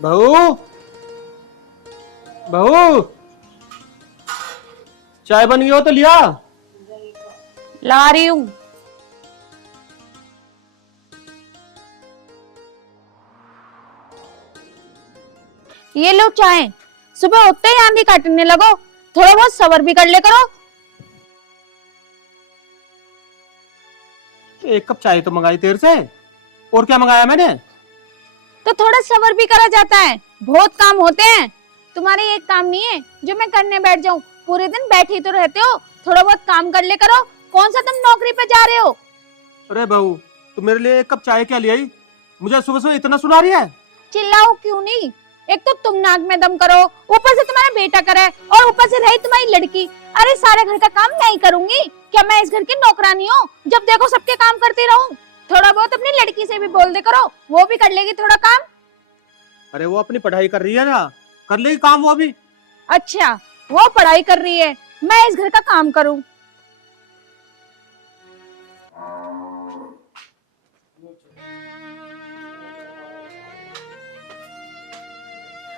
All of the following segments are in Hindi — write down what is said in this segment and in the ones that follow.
बहू, बहू, चाय बन गई हो तो लिया। ला रही हूँ। ये लो चाय। सुबह उठते ही आंधी काटने लगो, थोड़ा बहुत सब्र भी कर ले करो। एक कप चाय तो मंगाई देर से, और क्या मंगाया मैंने? तो थोड़ा सब्र भी करा जाता है, बहुत काम होते हैं। तुम्हारे एक काम नहीं है जो मैं करने बैठ जाऊं। पूरे दिन बैठी तो रहते हो, थोड़ा बहुत काम कर ले करो। कौन सा तुम नौकरी पे जा रहे हो? अरे बहू, तू मेरे लिए एक कप चाय क्या ले आई? मुझे सुबह सुबह इतना सुना रही है। चिल्लाओ क्यों नहीं? एक तो तुम नाक में दम करो, ऊपर से तुम्हारा बेटा करे, और ऊपर से रही तुम्हारी लड़की। अरे सारे घर का काम मैं ही करूंगी क्या? मैं इस घर की नौकरानी हूँ जब देखो सबके काम करती रहूं? थोड़ा बहुत अपनी लड़की से भी बोल दे करो, वो भी कर लेगी थोड़ा काम। अरे वो अपनी पढ़ाई कर रही है ना, कर लेगी काम वो भी। अच्छा, वो पढ़ाई कर रही है, मैं इस घर का काम करूं?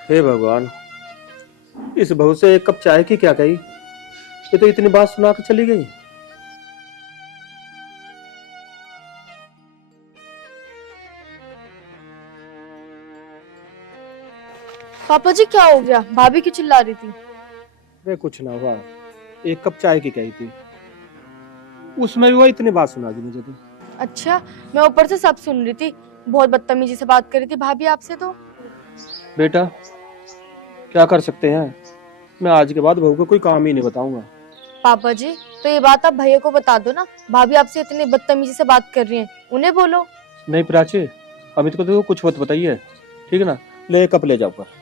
हे भगवान, इस बहू से एक कप चाय की क्या कही, ये तो इतनी बात सुना कर चली गई। पापा जी क्या हो गया? भाभी क्यों चिल्ला रही थी? अरे कुछ ना हुआ, एक कप चाय की कही थी, उसमें भी वो इतनी बात सुना दी मुझे तो। अच्छा, मैं ऊपर से सब सुन रही थी। बहुत बदतमीजी से बात कर रही थी भाभी आपसे तो। बेटा, क्या कर सकते हैं, मैं आज के बाद बहू को कोई काम ही नहीं बताऊंगा। पापा जी, तो ये बात आप भैया को बता दो ना। भाभी आपसे इतनी बदतमीजी से बात कर रही हैं, उन्हें बोलो। नहीं प्राची, अमित को तो कुछ मत बताइए, ठीक है ना? ले कप ले जाओ पर।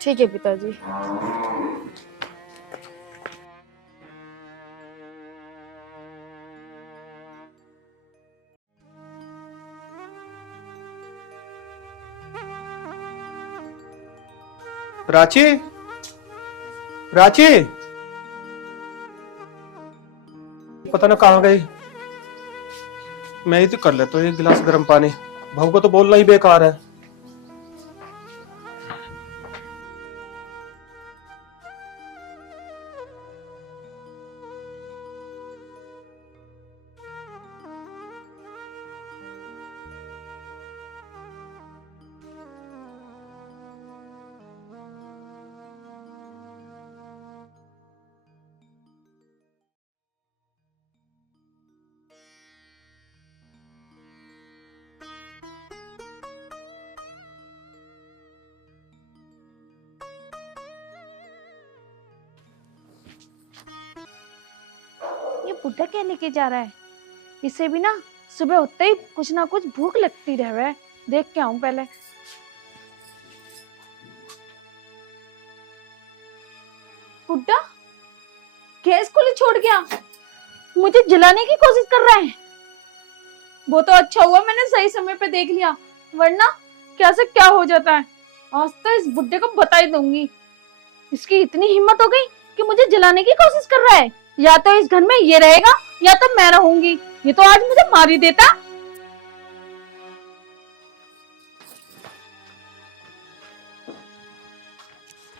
ठीक है पिताजी। प्राची, प्राची, पता ना कहाँ गई। मैं ही तो कर लेता हूँ एक गिलास गर्म पानी, बहू को तो बोलना ही बेकार है। ये बुढ़ा क्या लेके जा रहा है? इसे भी ना सुबह उठते ही कुछ ना कुछ भूख लगती रहे है। देख के आऊं पहले। बुढ़ा गैस खुली छोड़ गया, मुझे जलाने की कोशिश कर रहा है। वो तो अच्छा हुआ मैंने सही समय पे देख लिया, वरना क्या से क्या हो जाता है। आज तो इस बुड्ढे को बता ही दूंगी। इसकी इतनी हिम्मत हो गई कि मुझे जलाने की कोशिश कर रहा है। या तो इस घर में ये रहेगा या तो मैं रहूंगी। ये तो आज मुझे मार ही देता।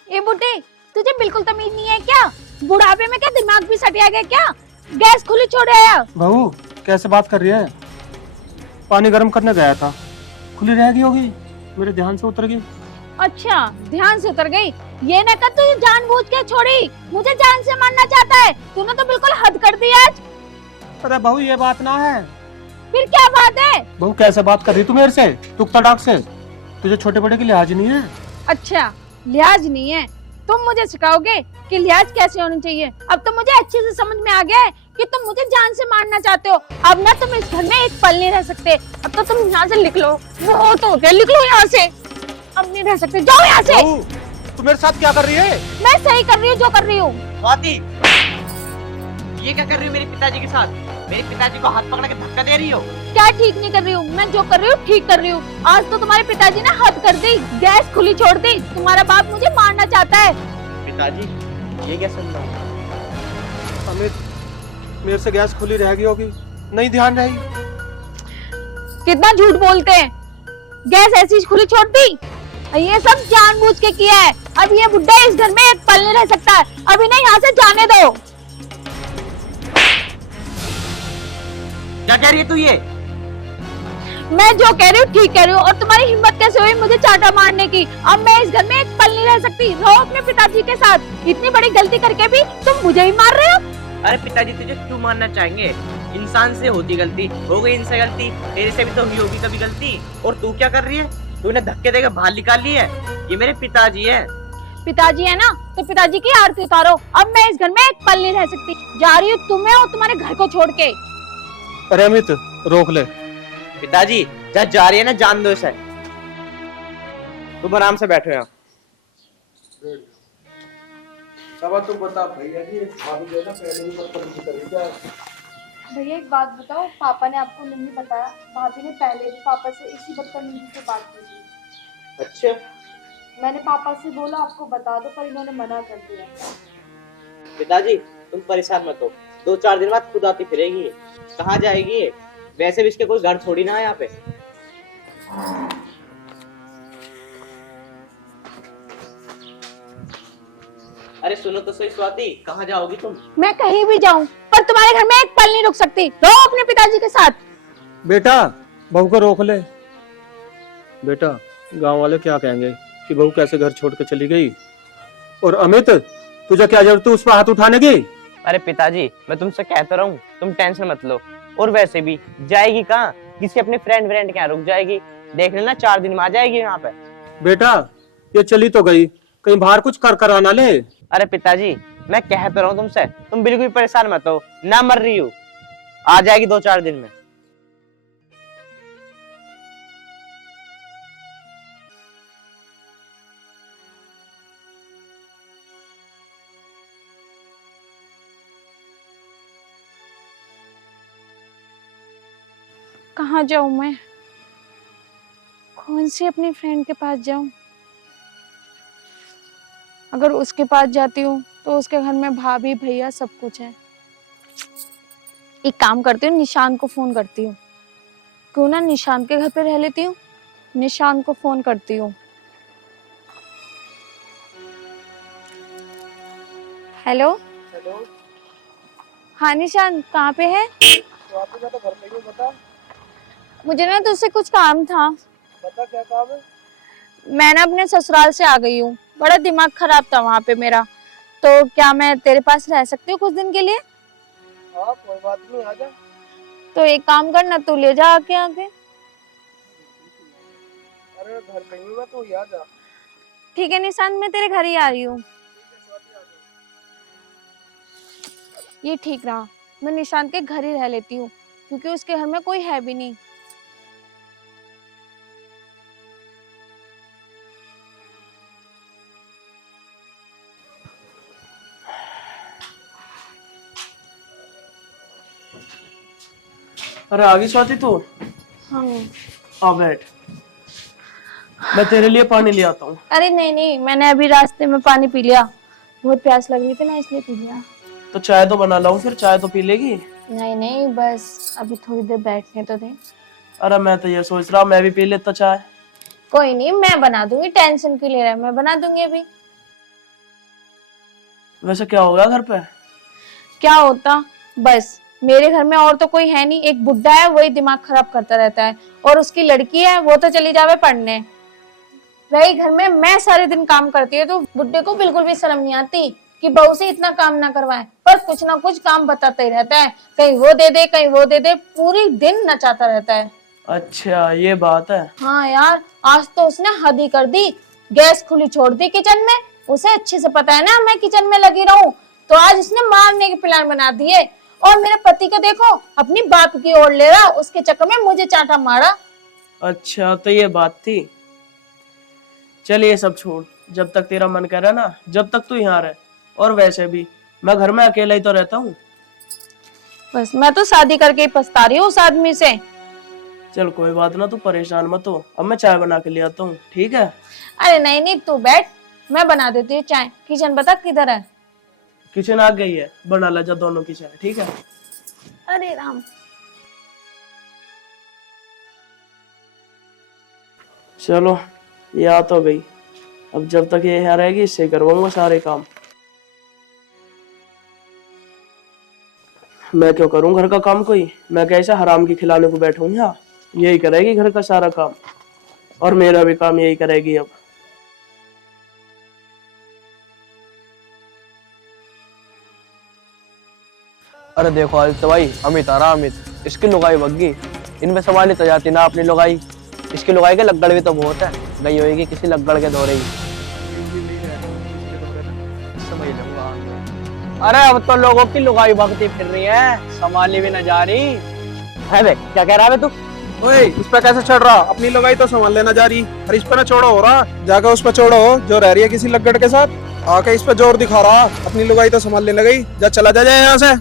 ए बुड्ढे, तुझे बिल्कुल तमीज नहीं है क्या? बुढ़ापे में क्या दिमाग भी सटिया गया क्या? गैस खुली छोड़ आया। बहू कैसे बात कर रही है? पानी गर्म करने गया था, खुली रह गई होगी, मेरे ध्यान से उतर गई। अच्छा, ध्यान से उतर गई। ये ना कर तुझे जानबूझ के छोड़ी, मुझे जान से मारना चाहता है। तूने तो बिल्कुल हद कर दी आज। अरे बहू ये बात ना है। फिर क्या बात है? बहू कैसे बात कर रही तू मेरे से, टुक तड़ाक से? तुझे छोटे बड़े की लिहाज नहीं है? अच्छा, लिहाज नहीं है? तुम मुझे सिखाओगे कि लिहाज कैसे होनी चाहिए? अब तो मुझे अच्छे से समझ में आ गया है कि तुम मुझे जान से मारना चाहते हो। अब ना तुम इस घर में एक पल नहीं रह सकते। अब तो तुम यहाँ से निकलो। बहुत हो गया, निकलो यहाँ से। अब नहीं रह सकते, जाओ यहाँ से। तू मेरे साथ क्या कर रही है? मैं सही कर रही हूँ जो कर रही हूँ। स्वाति, ये क्या कर रही हो मेरे पिताजी के साथ? मेरे पिताजी को हाथ पकड़ के धक्का दे रही हो? क्या ठीक नहीं कर रही हूँ? मैं जो कर रही हूँ ठीक कर रही हूँ। आज तो तुम्हारे पिताजी ने हद कर दी, गैस खुली छोड़ दी। तुम्हारा बाप मुझे मारना चाहता है। पिताजी, ये क्या सुन रहा हूँ? अमित, मेरे से गैस खुली रह गई होगी, नहीं ध्यान रही। कितना झूठ बोलते हैं। गैस ऐसी खुली छोड़ दी? ये सब जानबूझ के किया है। अब ये बुड्ढा इस घर में एक पल नहीं रह सकता है। अभी नहीं, यहाँ से जाने दो। क्या कह रही है तू ये? मैं जो कह रही हूँ ठीक कह रही हूँ। और तुम्हारी हिम्मत कैसे हुई मुझे चाटा मारने की? अब मैं इस घर में एक पल नहीं रह सकती। रहो अपने पिताजी के साथ। इतनी बड़ी गलती करके भी तुम मुझे ही मार रहे हो। अरे पिताजी तुझे क्यों मारना चाहेंगे? इंसान से होती गलती, हो गई इनसे गलती, तेरे से भी तो हुई होगी कभी गलती। और तू क्या कर रही है? तूने धक्के देकर बाहर निकाल ली है। ये मेरे पिताजी है। पिताजी है ना, तो पिताजी की आरती उतारो। अब मैं इस घर में एक पल नहीं रह सकती। जा रही हूँ तुम्हें और तुम्हारे घर को छोड़ के। अरे अमित रोक ले। पिताजी जहाँ जा रही है ना, जान दो इसे। तुम आराम से बैठो यहाँ। तुम बता भैया जी, भाभी जो है ना पहले ही बदतमीजी कर रही है। भैया एक बात बताओ, पापा ने आपको नहीं बताया? भाभी ने पहले भी पापा से इसी बदतमीजी से बात की थी। अच्छा, मैंने पापा से बोला आपको बता दो, पर इन्होंने मना कर दिया। पिताजी तुम परेशान मत हो। 2-4 दिन बाद खुद आती फिरेगी। कहाँ जाएगी ये? वैसे भी इसके कोई घर थोड़ी ना है यहाँ पे। अरे सुनो तो सही स्वाति, कहाँ जाओगी तुम? मैं कहीं भी जाऊं, पर तुम्हारे घर में एक पल नहीं रुक सकती। रहो अपने पिताजी के साथ। बेटा बहू को रोक ले। बेटा गांव वाले क्या कहेंगे कि बहू कैसे घर छोड़ के चली गई। और अमित तुझे क्या जरूरत है उस पर हाथ उठाने की? अरे पिताजी मैं तुमसे कहता रहूं, तुम टेंशन मत लो। और वैसे भी जाएगी कहाँ? किसी अपने फ्रेंड के यहाँ रुक जाएगी। देख लेना 4 दिन में आ जाएगी यहाँ पे। बेटा ये चली तो गई, कहीं बाहर कुछ कर आना ले। अरे पिताजी मैं कहता रहूं तुमसे, तुम बिल्कुल भी परेशान मत हो। ना मर रही हो, आ जाएगी 2-4 दिन में। कहाँ जाऊं मैं? कौन सी अपनी फ्रेंड के पास जाऊं? अगर उसके पास जाती हूँ तो उसके घर में भाभी भैया सब कुछ है। एक काम करती हूँ, निशान को फोन करती हूँ। क्यों ना निशान के घर पे रह लेती हूँ। निशान को फोन करती हूँ। हेलो। हेलो। हाँ निशान, कहाँ पे है? तो आप तो घर पे ही हो। बता मुझे ना तुझसे कुछ काम था। बता क्या काम है? मैं ना अपने ससुराल से आ गई हूँ। बड़ा दिमाग खराब था वहाँ पे मेरा। तो क्या मैं तेरे पास रह सकती हूँ कुछ दिन के लिए? हाँ कोई बात नहीं, आ जा। तो एक काम करना, तू ले जा आके आके। अरे घर पे ही मैं, तू आ जा। ठीक है निशान, मैं तेरे घर ही आ रही हूँ। ये ठीक रहा, मैं निशान के घर ही रह लेती हूँ, क्योंकि उसके घर में कोई है भी नहीं। अरे आगे स्वाति तू। हाँ। आ बैठ, मैं तेरे लिए पानी ले आता हूँ। अरे नहीं नहीं, मैंने अभी रास्ते में पानी पी लिया। बहुत प्यास लग रही थी ना, इसलिए पी लिया। तो चाय तो बना लाऊं, फिर चाय तो पी लेगी। नहीं नहीं, बस अभी थोड़ी देर बैठने तो दे। अरे मैं तो ये सोच रहा हूँ मैं भी पी लेता चाय। कोई नहीं, मैं बना दूंगी। टेंशन क्यों ले रहा है? मैं बना दूंगी अभी। वैसे क्या होगा घर पे? क्या होता, बस मेरे घर में और तो कोई है नहीं। एक बुड्ढा है, वही दिमाग खराब करता रहता है। और उसकी लड़की है, वो तो चली जावे पढ़ने। रही घर में मैं सारे दिन काम करती है, तो बुड्ढे को बिल्कुल भी शर्म नहीं आती कि बहू से इतना काम ना करवाए। पर कुछ ना कुछ काम बताता ही रहता है। कहीं वो दे दे, कहीं वो दे दे, पूरी दिन नचाता रहता है। अच्छा ये बात है। हाँ यार, आज तो उसने हद ही कर दी। गैस खुली छोड़ दी किचन में। उसे अच्छे से पता है ना मैं किचन में लगी रहूं, तो आज उसने मारने के प्लान बना दिए। और मेरे पति को देखो, अपनी बाप की ओर ले रहा, उसके चक्कर में मुझे चाटा मारा। अच्छा तो ये बात थी। चल ये सब छोड़, जब तक तेरा मन करे ना, जब तक तू यहाँ रहे। और वैसे भी मैं घर में अकेला ही तो रहता हूँ। बस मैं तो शादी करके ही पछता रही हूँ उस आदमी से। चल कोई बात ना, तू परेशान मत हो। अब मैं चाय बना के ले आता हूँ, ठीक है? अरे नहीं नहीं, तू बैठ, मैं बना देती हूँ चाय। किचन बता किधर है? किचन आ गई है, बना ला जा दोनों की चाय, ठीक है? अरे राम। चलो ये आ तो गई। अब जब तक ये यहाँ रहेगी इससे करवाऊंगा सारे काम। मैं क्यों करूं घर का काम कोई? मैं कैसे हराम की खिलाने को बैठूं यहाँ? यही करेगी घर का सारा काम और मेरा भी काम यही करेगी अब। अरे देखो आदित्य भाई, अमित आ रहा। अमित, इसकी लुगाई बग्गी, इनमें संभाली तो जाती ना अपनी लुगाई। इसकी लुगाई के लग्गड़ भी तो बहुत है, गई होगी किसी लग्गड़ के दौरे ही। समझ लूंगा। अरे अब तो लोगों की लुगाई भगती फिर रही है, संभाली भी न जा रही है। बे क्या कह रहा है तू? ओए, इस पे कैसे चढ़ रहा? अपनी लगाई तो संभाल लेना जा रही, और इस पे ना चौड़ा हो रहा। जाकर उस पे चौड़ा हो जो रह रही है किसी लग्गड़ के साथ। आके इस पे जोर दिखा रहा, अपनी लगाई तो संभाल लेने गई। जा चला जा जाए यहाँ से।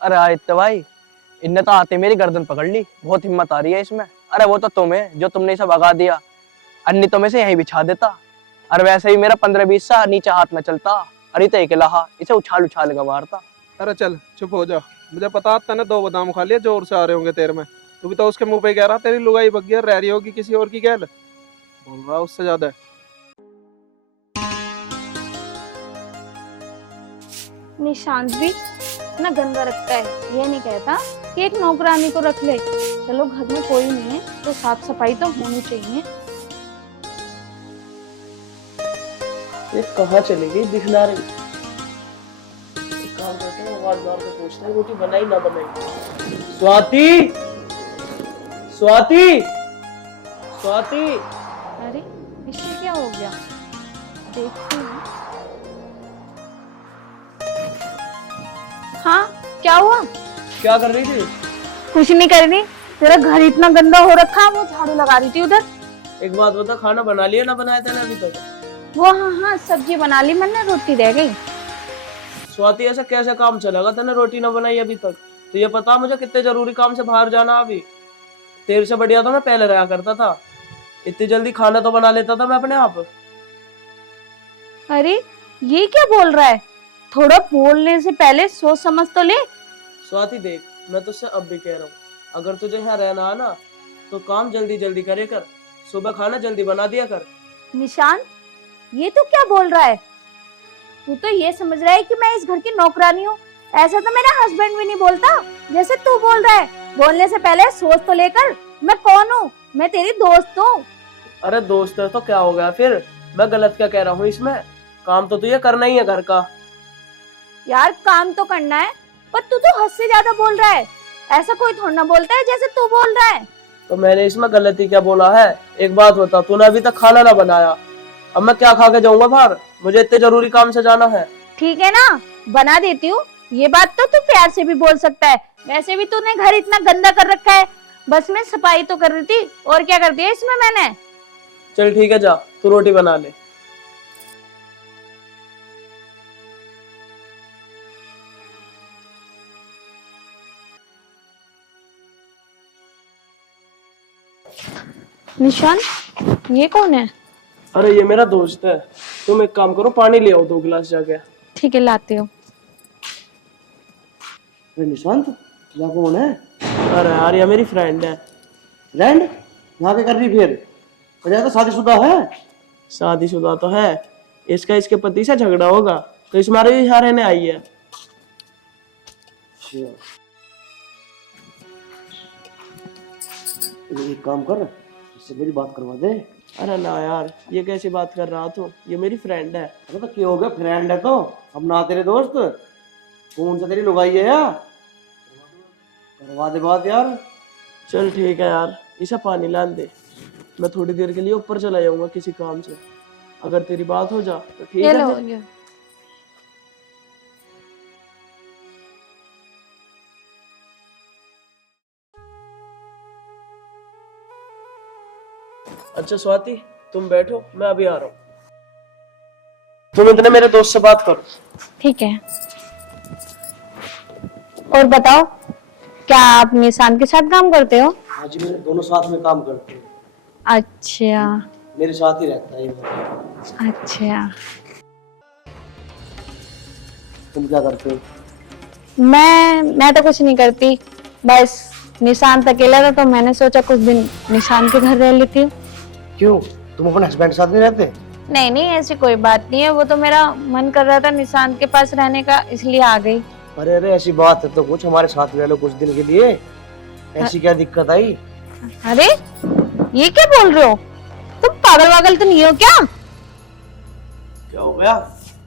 अरे आदित्य भाई, इनने तो आते मेरी गर्दन पकड़ ली। बहुत हिम्मत आ रही है इसमें। अरे वो तो तुम है जो तुमने इसे भगा दिया। अन्नी तो मैं से यहीं बिछा देता। और वैसे ही मेरा 15-20 सा नीचे हाथ न चलता। अरे तो अकेला इसे उछाल उछाल के मारता। अरे चल चुप हो जा, मुझे पता था ना 2 बादाम खा लिए जोर से आ रहे होंगे तेरे में। तू भी तो उसके मुंह पे कह रहा तेरी लुगाई बग्गी रह रही होगी किसी और की गैल। बोल रहा उससे ज्यादा। निशांत भी ना गंदा रखता है, ये नहीं कहता कि एक नौकरानी को रख ले। चलो घर में कोई नहीं है तो साफ सफाई तो होनी चाहिए। ये कहाँ चली गई, दिख ना रही। एक काम करते हैं, आवाज मार के पूछते हैं रोटी बनाई ना बनाई। स्वाति, स्वाति, स्वाति। अरे इसमें क्या हो गया, देखती हूँ। हाँ क्या हुआ? क्या कर रही थी? कुछ नहीं कर रही, तेरा घर इतना गंदा हो रखा, वो झाड़ू लगा रही थी उधर। एक बात बता, खाना बना लिया ना बनाया था ना अभी तक? वो हाँ सब्जी बना ली मैंने, रोटी रह गई। स्वाति ऐसा कैसे काम चलेगा, तूने रोटी ना बनाई अभी तक? तो ये पता मुझे कितने जरूरी काम से बाहर जाना अभी। तेरे से बढ़िया तो मैं पहले रहा करता था, इतनी जल्दी खाना तो बना लेता था मैं अपने आप। अरे ये क्या बोल रहा है, थोड़ा बोलने से पहले सोच समझ तो ले। स्वाति देख, मैं तुझसे अब भी कह रहा हूँ, अगर तुझे यहाँ रहना है ना तो काम जल्दी जल्दी करे कर, सुबह खाना जल्दी बना दिया कर। निशान ये तो क्या बोल रहा है, तू तो ये समझ रहा है कि मैं इस घर की नौकरानी हूँ। ऐसा तो मेरा हस्बैंड भी नहीं बोलता जैसे तू बोल रहा है। बोलने से पहले सोच तो लेकर, मैं कौन हूँ, मैं तेरी दोस्त हूँ। अरे दोस्त है तो क्या हो गया फिर, मैं गलत क्या कह रहा हूँ इसमें? काम तो तुझे करना ही है घर का। यार काम तो करना है, पर तू तो हद से ज्यादा बोल रहा है। ऐसा कोई थोड़ा ना बोलता है जैसे तू बोल रहा है। तो मैंने इसमें गलती क्या बोला है? एक बात बता, तूने अभी तक खाना ना बनाया, अब मैं क्या खा के जाऊंगा बाहर? मुझे इतने जरूरी काम से जाना है। ठीक है ना, बना देती हूँ। ये बात तो तू प्यार से भी बोल सकता है। वैसे भी तूने घर इतना गंदा कर रखा है, बस मैं सफाई तो कर रही थी, और क्या कर दिया इसमें मैंने। चल ठीक है, जा तू रोटी बना ले। निशान ये कौन है? अरे ये मेरा दोस्त है। तुम एक काम करो, पानी ले आओ 2 गिलास जाके। ठीक है लाते हो। निशांत, यहाँ कौन है? अरे यार ये मेरी फ्रेंड है। फ्रेंड? यहाँ पे कर रही फिर? वजह तो शादीशुदा है। शादीशुदा तो है, इसका इसके पति से झगड़ा होगा तो इस मारे यहाँ रहने आई है। एक काम कर, इससे मेरी बात करवा दे। अरे ना यार, ये कैसी बात कर रहा तू? ये मेरी फ्रेंड है। अरे तो क्या हो गया, फ्रेंड है तो अब ना तेरे दोस्त। कौन सा तेरी लुगाई है यार? करवा दे बात यार। चल ठीक है यार, इसे पानी लान दे, मैं थोड़ी देर के लिए ऊपर चला जाऊंगा किसी काम से। अगर तेरी बात हो जा तो ठीक है फिर। अच्छा स्वाति, तुम बैठो, मैं अभी आ रहा हूँ। तुम इतने मेरे दोस्त से बात करो। ठीक है। और बताओ, क्या आप निशान के साथ काम करते हो? हाँ जी, मेरे दोनों साथ में काम करते हैं, अच्छा मेरे साथ ही रहता है ये बंदा। अच्छा। तुम क्या करते हो? मैं तो कुछ नहीं करती, बस निशांत अकेला था तो मैंने सोचा कुछ दिन निशांत के घर रह लेती हूँ। क्यों, तुम अपने हस्बैंड के साथ नहीं रहते? नहीं नहीं, ऐसी कोई बात नहीं है, वो तो मेरा मन कर रहा था निशांत के पास रहने का, इसलिए आ गई। अरे अरे, ऐसी बात है तो कुछ हमारे साथ रह लो कुछ दिन के लिए, ऐसी क्या दिक्कत आई? अरे ये क्या बोल रहे हो, तुम पागल वागल तो नहीं हो क्या? क्या हो गया?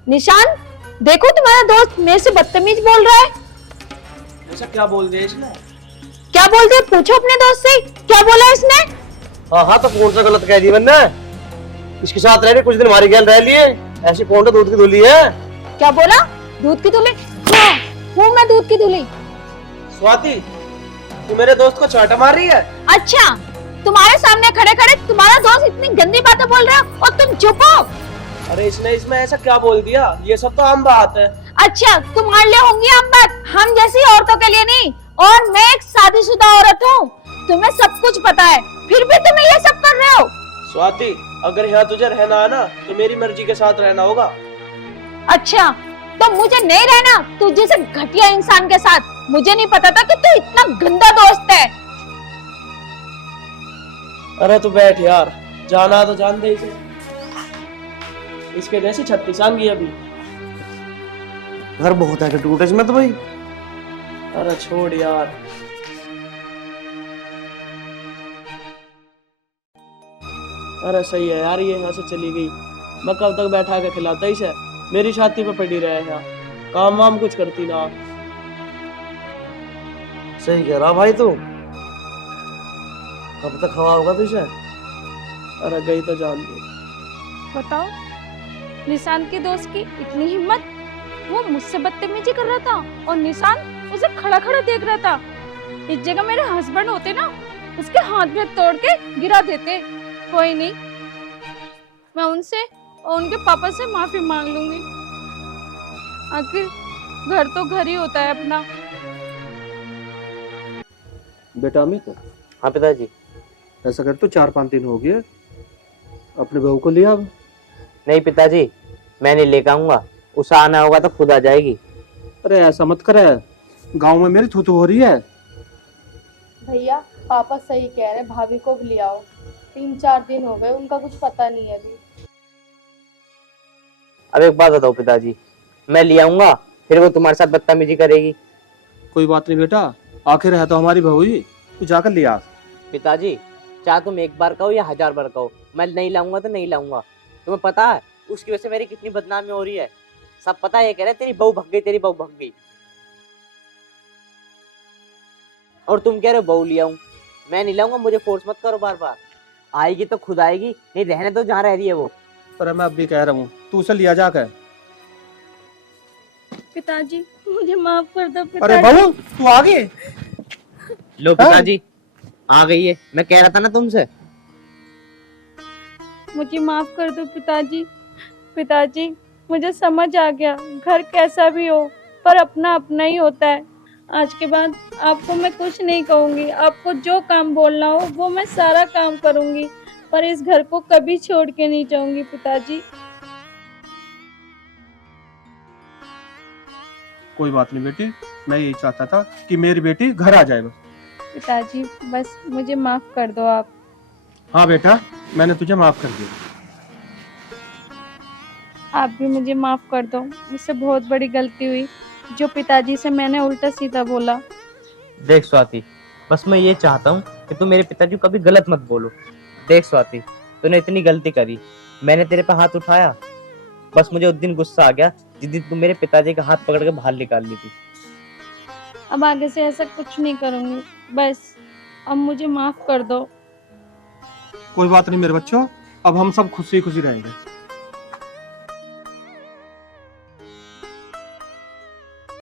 निशांत देखो, तुम्हारा दोस्त मेरे से बदतमीज बोल रहा है। ऐसा क्या बोल दिया इसने? क्या बोल दिया, पूछो अपने दोस्त से, क्या बोला इसने? हाँ हाँ, तो कौन सा गलत कह दी मैंने? इसके साथ रह रही, कुछ दिन हमारी गैल रह लिए, ऐसी कौन सा दूध की धुली है? क्या बोला, दूध की धुली? हाँ, हूँ मैं दूध की धुली। स्वाति, तू मेरे दोस्त को चाटा मार रही है? अच्छा, तुम्हारे सामने खड़े खड़े तुम्हारा दोस्त इतनी गंदी बातें बोल रहा है और तुम चुप हो? अरे इसने इसमें ऐसा क्या बोल दिया? ये सब तो आम बात है। अच्छा, तुम्हारे लिए होंगी आम बात, हम जैसी औरतों के लिए नहीं। और मैं एक शादीशुदा औरत हूँ, तुम्हें सब कुछ पता है, फिर भी तुम ये सब कर रहे हो। स्वाति, अगर यहाँ तुझे रहना है ना तो मेरी मर्जी के साथ रहना होगा। अच्छा, तो मुझे नहीं रहना तू जैसे घटिया इंसान के साथ। मुझे नहीं पता था कि तू इतना गंदा दोस्त है। अरे तू बैठ यार, जाना तो जान दे इसे, इसके जैसी 36 आएंगी अभी। घर बहुत है टूटे इसमें तो भाई। अरे छोड़ यार। अरे सही है यार, ये यहाँ से चली गई, मैं कब तक बैठा के खिलाता इसे, मेरी छाती पे पड़ी रहे यहाँ, काम वाम कुछ करती ना। सही कह रहा भाई तू, कब तक हवा होगा तुझे? अरे गई तो जान दे। बताओ, निशांत के दोस्त की इतनी हिम्मत, वो मुझसे बदतमीजी कर रहा था और निशांत उसे खड़ा खड़ा देख रहा था। इस जगह मेरे हस्बैंड होते ना, उसके हाथ में तोड़ के गिरा देते। कोई नहीं, मैं उनसे और उनके पापा से माफी मांग लूंगी, आखिर घर तो घर ही होता है अपना। बेटा अमित, हाँ पिताजी। ऐसा कर, तो 4-5 दिन हो गए, अपने बहू को लिया। अब नहीं पिताजी, मैं नहीं लेकर आऊंगा, उसे आना होगा तो खुद आ जाएगी। अरे ऐसा मत करे, गांव में मेरी थू हो रही है। भैया पापा सही कह रहे, भाभी को भी ले आओ, 3-4 दिन हो गए, उनका कुछ पता नहीं है अभी। अब एक बात बताओ पिताजी, मैं ले आऊंगा फिर वो तुम्हारे साथ बदतमीजी करेगी? कोई बात नहीं बेटा, आखिर है तो हमारी बहू ही, तू जाकर लिया। पिताजी, चाहे तुम एक बार कहो या 1000 बार कहो, मैं नहीं लाऊंगा तो नहीं लाऊंगा। तुम्हें पता है उसकी वजह से मेरी कितनी बदनामी हो रही है, सब पता है, ये कह रहे तेरी बहू भग गई, तेरी बहू भग गई, और तुम कह रहे हो बहू ले आऊं। मैं नहीं लाऊंगा, मुझे फोर्स मत करो बार बार, आएगी तो खुद आएगी, नहीं रहने तो जहाँ रह रही है वो। पर मैं अब भी कह रहा हूँ, तू उसे लिया जाकर। पिताजी मुझे माफ कर दो। अरे बहू, तू आ गई? लो पिताजी, आ गई है, मैं कह रहा था ना तुमसे। मुझे माफ कर दो पिताजी। पिताजी मुझे समझ आ गया, घर कैसा भी हो पर अपना अपना ही होता है। आज के बाद आपको मैं कुछ नहीं कहूंगी, आपको जो काम बोलना हो वो मैं सारा काम करूंगी, पर इस घर को कभी छोड़ के नहीं जाऊंगी पिताजी। कोई बात नहीं बेटी, मैं यही चाहता था कि मेरी बेटी घर आ जाए बस। पिताजी बस मुझे माफ कर दो आप। हाँ बेटा, मैंने तुझे माफ कर दिया। आप भी मुझे माफ कर दो, मुझसे बहुत बड़ी गलती हुई, जो पिताजी से मैंने उल्टा सीधा बोला। देख स्वाति, बस मैं ये चाहता हूँ कि तू मेरे पिताजी को कभी गलत मत बोलो। देख स्वाति, तूने इतनी गलती करी, मैंने तेरे पे हाथ उठाया, बस मुझे उस दिन गुस्सा आ गया जिस दिन तू मेरे पिताजी का हाथ पकड़ के बाहर निकाल ली थी। अब आगे से ऐसा कुछ नहीं करूंगी, बस अब मुझे माफ कर दो। कोई बात नहीं मेरे बच्चों, अब हम सब खुशी खुशी रहेंगे।